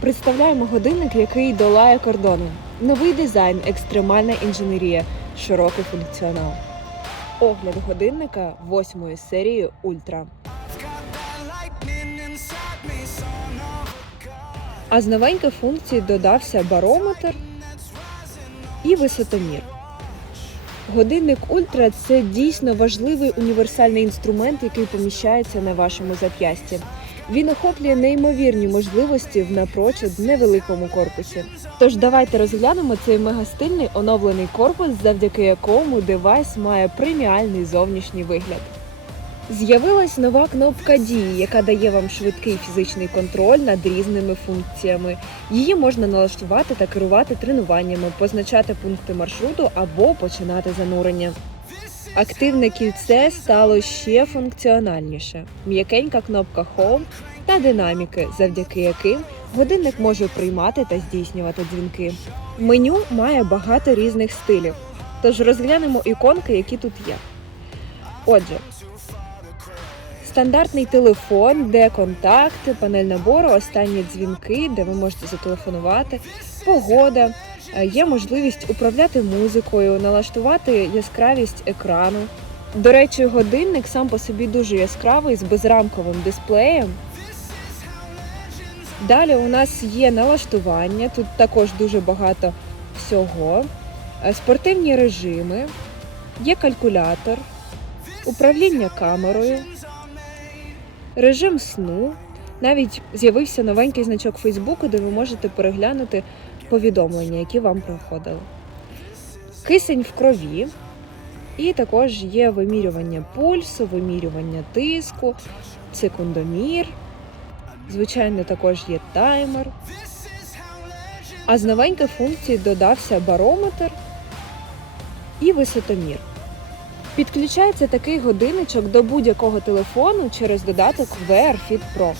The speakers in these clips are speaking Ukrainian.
Представляємо годинник, який долає кордони. Новий дизайн, екстремальна інженерія, широкий функціонал. Огляд годинника восьмої серії Ультра. А з новеньких функцій додався барометр і висотомір. Годинник Ультра це дійсно важливий універсальний інструмент, який поміщається на вашому зап'ясті. Він охоплює неймовірні можливості в напрочуд невеликому корпусі. Тож давайте розглянемо цей мегастильний оновлений корпус, завдяки якому девайс має преміальний зовнішній вигляд. З'явилась нова кнопка дії, яка дає вам швидкий фізичний контроль над різними функціями. Її можна налаштувати та керувати тренуваннями, позначати пункти маршруту або починати занурення. Активне кільце стало ще функціональніше. М'якенька кнопка Home та динаміки, завдяки яким годинник може приймати та здійснювати дзвінки. Меню має багато різних стилів, тож розглянемо іконки, які тут є. Отже, стандартний телефон, де контакти, панель набору, останні дзвінки, де ви можете зателефонувати, погода. Е, Є можливість управляти музикою, налаштувати яскравість екрану. До речі, годинник сам по собі дуже яскравий з безрамковим дисплеєм. Далі у нас є налаштування, тут також дуже багато всього. Е, Спортивні режими, є калькулятор, управління камерою, режим сну. Навіть з'явився новенький значок Фейсбуку, де ви можете переглянути повідомлення, які вам проходили. Кисень в крові. І також є вимірювання пульсу, вимірювання тиску, секундомір. Звичайно, також є таймер. А з новеньких функцій додався барометр і висотомір. Підключається такий годинничок до будь-якого телефону через додаток VR Fit Pro.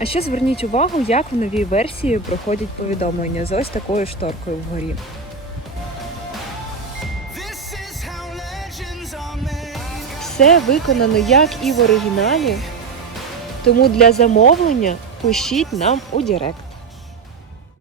А ще зверніть увагу, як в новій версії проходять повідомлення з ось такою шторкою вгорі. Все виконано як і в оригіналі. Тому для замовлення пишіть нам у Директ.